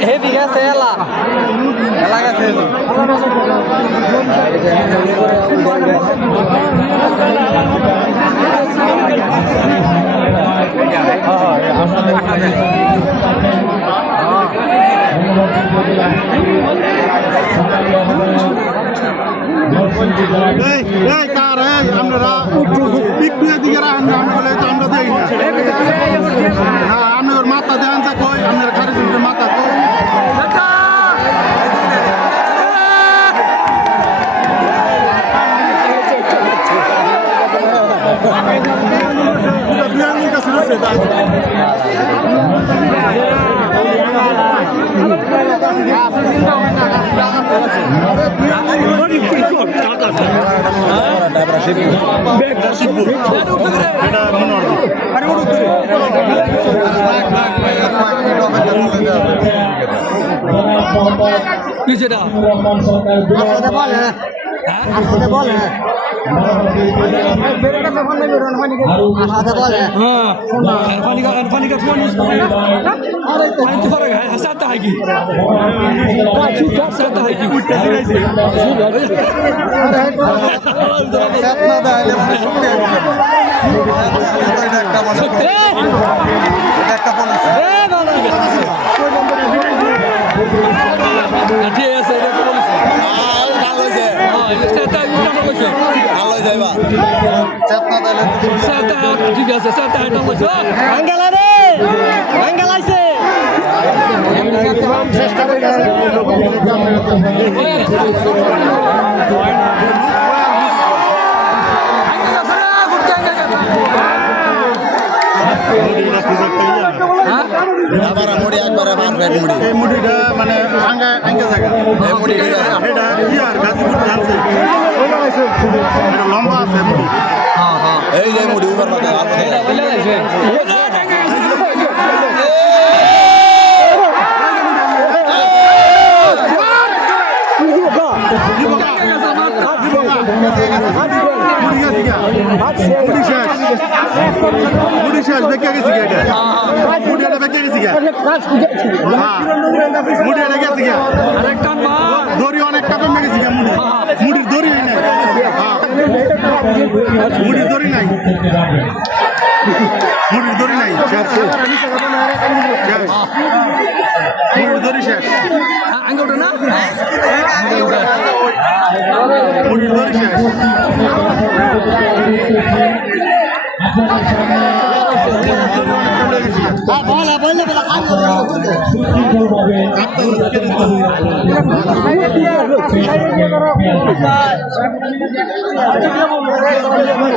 heavy গেছে এলা গেছে আপনারা দিকে রাখেন আমরা দেই না আপনি ওর মাথা দেন কই আপনার খারিজের মাথা কই ঠিক আছে মুড়ি একবারে মারবেন মুড়ি এই মুড়িটা মানে আঙ্গা জায়গা এই মুড়ি এটা ইয়ার গাজীপুর জানছে এটা লম্বা আছে মুড়ি এই যে মুড়ি উপর মাথা বেঁকে গেছি মুড়িটা বেঁকে গেছি মুড়িটা গেছি দড়ি অনেকটা কমে গেছি মুড়ির দড়ি নাই মুড়ির দড়ি নাই মুড়ির দড়ি নাই মুড়ির দড়ি শেষ মুড়ির দড়ি শেষ বলে